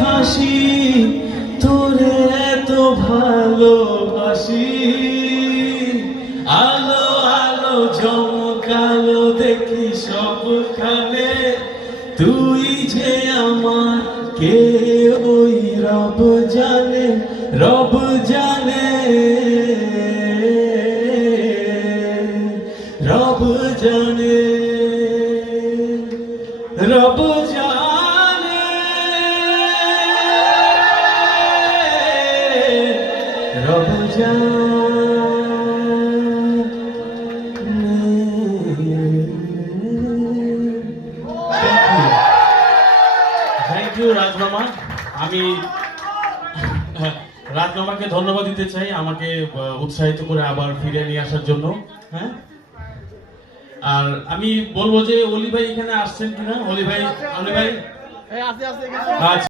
হাসি তোরে এত ভালোবাসি আলো আলো ঝলকালো দেখি সবখানে তুই যে আমার কে ওই রব জানে রব জানে রব জানে রব জানে রব জানে থ্যাংক ইউ রাজমামা। আমি রাজমামাকে ধন্যবাদ দিতে চাই আমাকে উৎসাহিত করে আবার ফিরে নিয়ে আসার জন্য। হ্যাঁ, আর আমি বলবো যে অলি ভাই এখানে আসছেন কিনা? অলি ভাই, অলি ভাই আচ্ছা